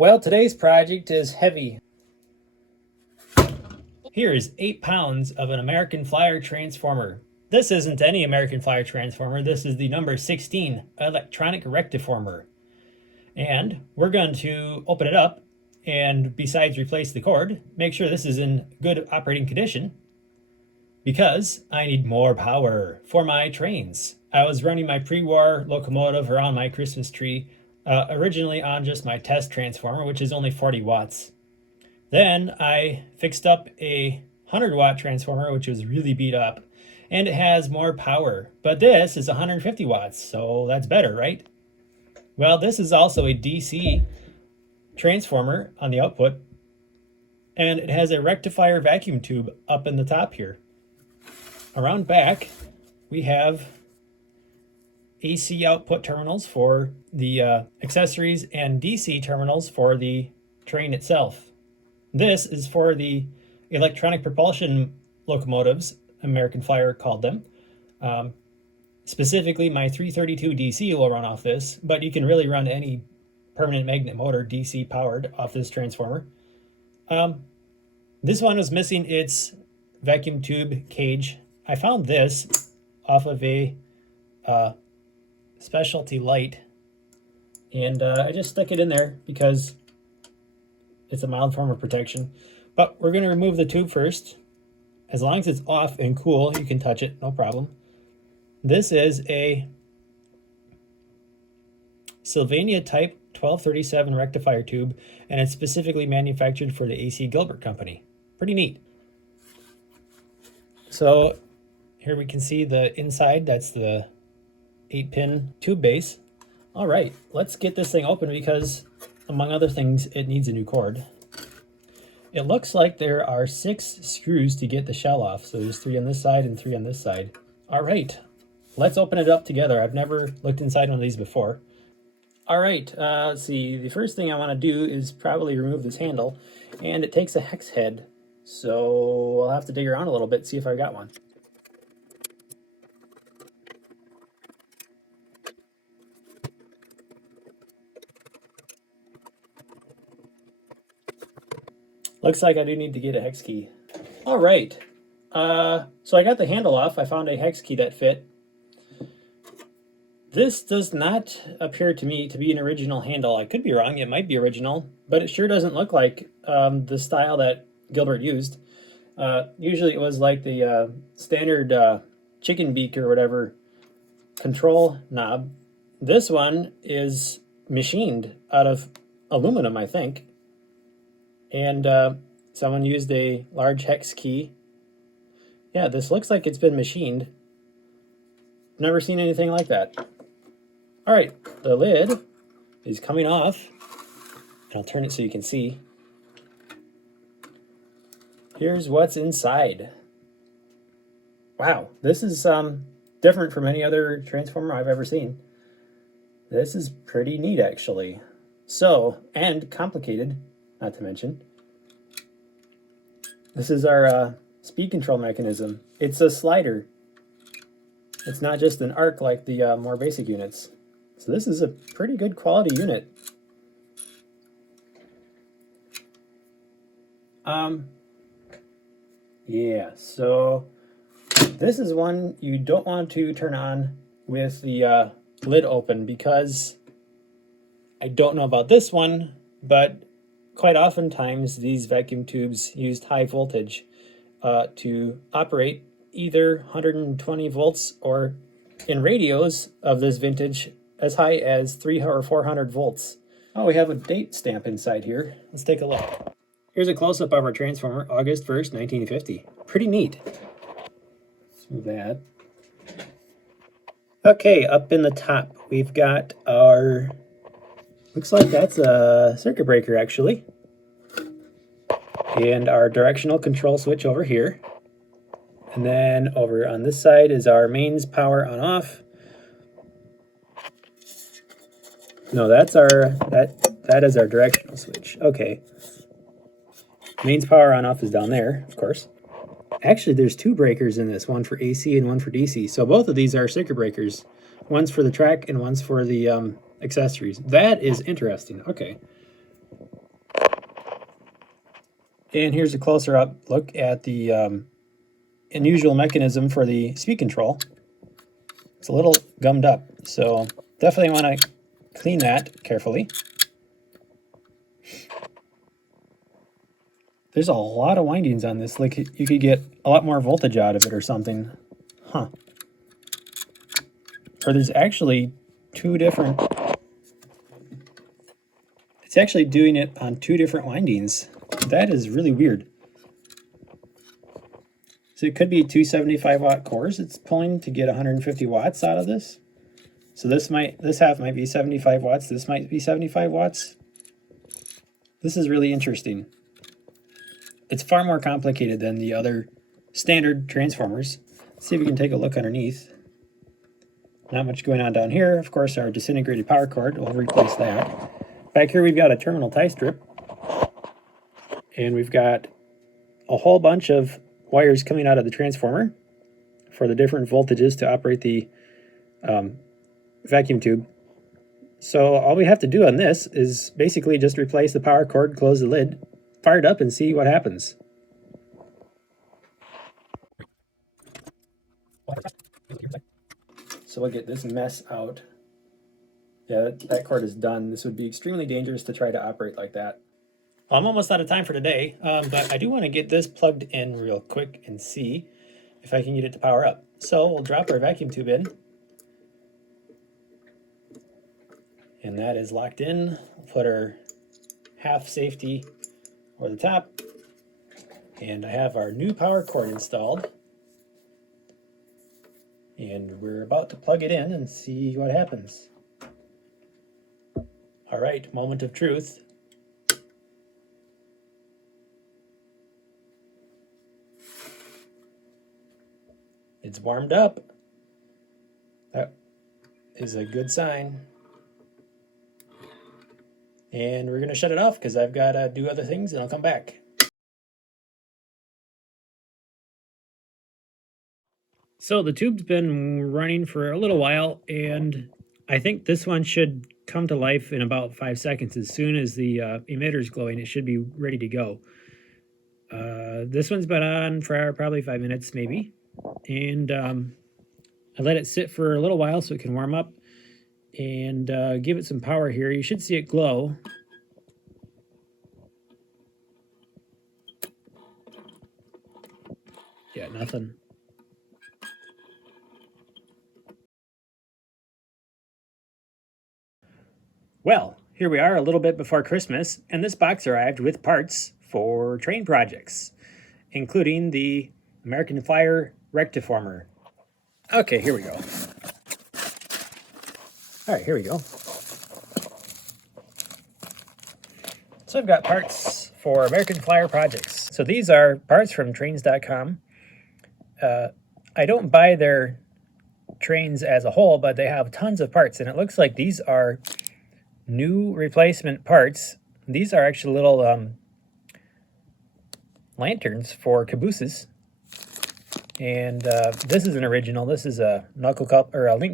Well, today's project is heavy. Here is 8 pounds of an American Flyer transformer. This isn't any American Flyer transformer. This is the number 16 electronic rectiformer. And we're going to open it up and, besides replace the cord, make sure this is in good operating condition because I need more power for my trains. I was running my pre-war locomotive around my Christmas tree, originally on just my test transformer, which is only 40 watts. Then I fixed up a 100-watt transformer, which was really beat up, and it has more power. But this is 150 watts, so that's better, right? Well, this is also a DC transformer on the output, and it has a rectifier vacuum tube up in the top here. Around back, we have AC output terminals for the accessories and DC terminals for the train itself. This is for the electronic propulsion locomotives, American Flyer called them. Specifically, my 332 DC will run off this, but you can really run any permanent magnet motor DC powered off this transformer. This one was missing its vacuum tube cage. I found this off of a specialty light, and I just stuck it in there because it's a mild form of protection. But we're going to remove the tube first. As long as it's off and cool, you can touch it, no problem. This is a Sylvania type 1237 rectifier tube, and it's specifically manufactured for the AC Gilbert company. Pretty neat. So here we can see the inside. That's the 8-pin tube base. All right, let's get this thing open because, among other things, it needs a new cord. It looks like there are 6 screws to get the shell off. So there's 3 on this side and 3 on this side. All right, let's open it up together. I've never looked inside one of these before. All right, let's see. The first thing I want to do is probably remove this handle, and it takes a hex head. So I'll have to dig around a little bit, see if I got one. Looks like I do need to get a hex key. All right, so I got the handle off. I found a hex key that fit. This does not appear to me to be an original handle. I could be wrong, it might be original, but it sure doesn't look like the style that Gilbert used. Usually it was like the standard chicken beak or whatever control knob. This one is machined out of aluminum, I think. And someone used a large hex key. Yeah, this looks like it's been machined. Never seen anything like that. All right, the lid is coming off. And I'll turn it so you can see. Here's what's inside. Wow, this is different from any other transformer I've ever seen. This is pretty neat, actually. So, and complicated. Not to mention, this is our speed control mechanism. It's a slider. It's not just an arc like the more basic units. So this is a pretty good quality unit. Yeah, so this is one you don't want to turn on with the lid open because I don't know about this one, but quite oftentimes these vacuum tubes used high voltage to operate, either 120 volts or, in radios of this vintage, as high as 300 or 400 volts. Oh, we have a date stamp inside here. Let's take a look. Here's a close-up of our transformer, August 1st, 1950. Pretty neat. Let's move that. Okay, up in the top, we've got our... Looks like that's a circuit breaker, actually. And our directional control switch over here. And then over on this side is our mains power on off. No, that's our that is our directional switch. Okay. Mains power on off is down there, of course. Actually, there's 2 breakers in this, one for AC and one for DC. So both of these are circuit breakers. One's for the track and one's for the accessories. That is interesting. Okay. And here's a closer up look at the unusual mechanism for the speed control. It's a little gummed up, so definitely want to clean that carefully. There's a lot of windings on this. Like, you could get a lot more voltage out of it or something. Huh. Or there's actually two different... It's actually doing it on two different windings. That is really weird. So it could be two 75-watt cores it's pulling to get 150 watts out of this. So this half might be 75 watts. This might be 75 watts. This is really interesting. It's far more complicated than the other standard transformers. Let's see if we can take a look underneath. Not much going on down here. Of course, our disintegrated power cord, we'll replace that. Back here we've got a terminal tie strip. And we've got a whole bunch of wires coming out of the transformer for the different voltages to operate the vacuum tube. So all we have to do on this is basically just replace the power cord, close the lid, fire it up, and see what happens. So we'll get this mess out. Yeah, that cord is done. This would be extremely dangerous to try to operate like that. I'm almost out of time for today, but I do want to get this plugged in real quick and see if I can get it to power up. So we'll drop our vacuum tube in. And that is locked in. We'll put our half safety over the top. And I have our new power cord installed. And we're about to plug it in and see what happens. All right, moment of truth. It's warmed up. That is a good sign. And we're going to shut it off because I've got to do other things and I'll come back. So the tube's been running for a little while, and I think this one should come to life in about 5 seconds. As soon as the emitter's glowing, it should be ready to go. This one's been on for probably 5 minutes maybe. And I let it sit for a little while so it can warm up and give it some power here. You should see it glow. Yeah, nothing. Well, here we are a little bit before Christmas, and this box arrived with parts for train projects, including the American Flyer RECTIFORMER. Okay, here we go. All right, here we go. So I've got parts for American Flyer projects. So these are parts from trains.com. I don't buy their trains as a whole, but they have tons of parts, and it looks like these are new replacement parts. These are actually little lanterns for cabooses. And this is an original. This is a link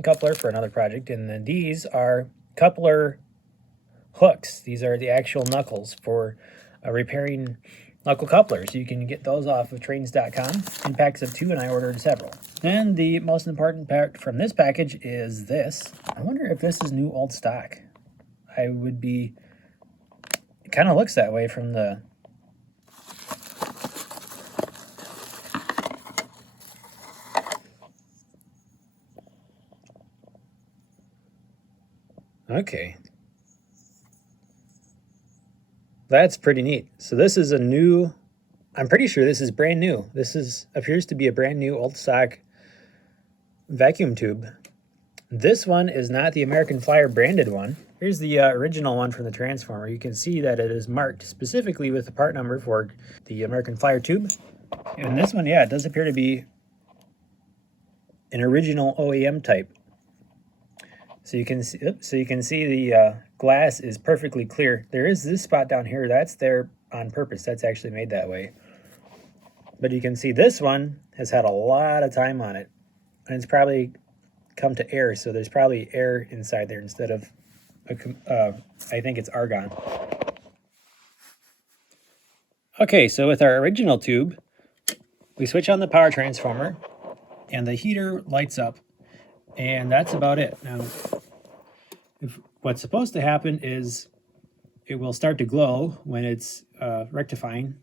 coupler for another project. And then these are coupler hooks. These are the actual knuckles for repairing knuckle couplers. You can get those off of trains.com in packs of 2, and I ordered several. Then the most important part from this package is this. I wonder if this is new old stock. I would be... It kind of looks that way from the... Okay. That's pretty neat. So this is a new... I'm pretty sure this is brand new. This appears to be a brand new old stock vacuum tube. This one is not the American Flyer branded one. Here's the original one from the transformer. You can see that it is marked specifically with the part number for the American Flyer tube. And this one, yeah, it does appear to be an original OEM type. So you can see, the glass is perfectly clear. There is this spot down here. That's there on purpose. That's actually made that way. But you can see this one has had a lot of time on it. And it's probably come to air, so there's probably air inside there instead of, I think it's argon. Okay, so with our original tube, we switch on the power transformer and the heater lights up, and that's about it. Now, what's supposed to happen is it will start to glow when it's rectifying,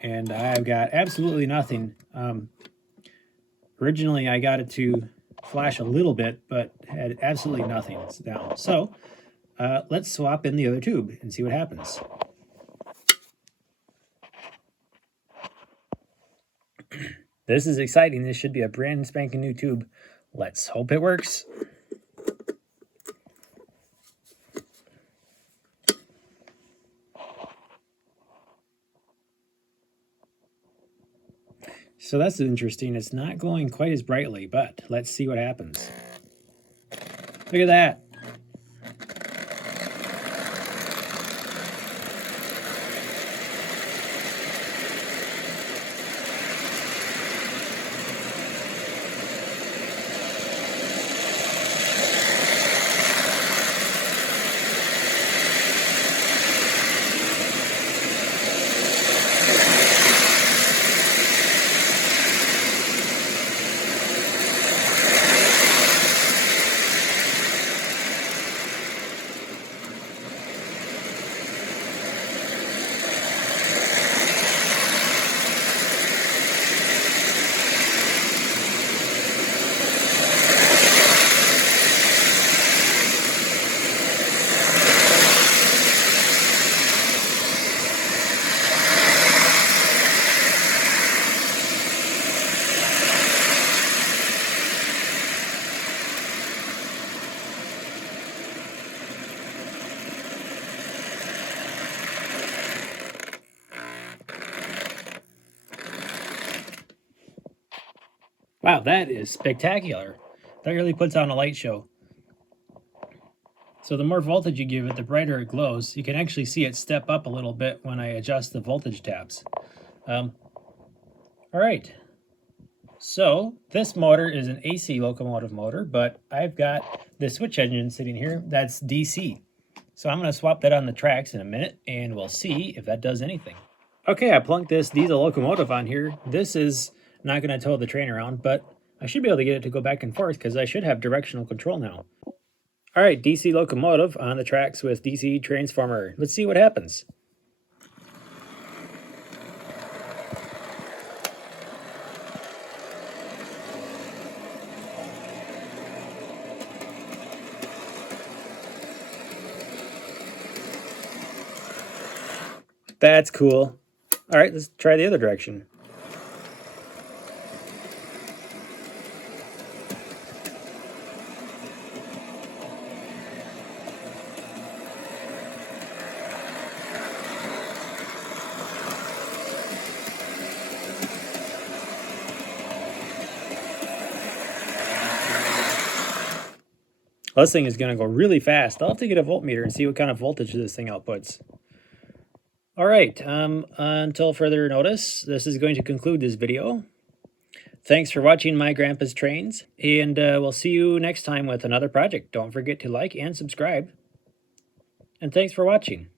and I've got absolutely nothing. Originally I got it to flash a little bit, but had absolutely nothing down. So let's swap in the other tube and see what happens. This is exciting. This should be a brand spanking new tube. Let's hope it works. So that's interesting. It's not glowing quite as brightly, but let's see what happens. Look at that. Wow, that is spectacular. That really puts on a light show. So the more voltage you give it, the brighter it glows. You can actually see it step up a little bit when I adjust the voltage tabs. All right. So this motor is an AC locomotive motor, but I've got the switch engine sitting here that's DC. So I'm going to swap that on the tracks in a minute, and we'll see if that does anything. Okay, I plunked this diesel locomotive on here. This is not going to tow the train around, but I should be able to get it to go back and forth because I should have directional control now. All right, DC locomotive on the tracks with DC transformer. Let's see what happens. That's cool. All right, let's try the other direction. Well, this thing is going to go really fast. I'll have to get a voltmeter and see what kind of voltage this thing outputs. All right, until further notice, this is going to conclude this video. Thanks for watching My Grandpa's Trains, and we'll see you next time with another project. Don't forget to like and subscribe. And thanks for watching.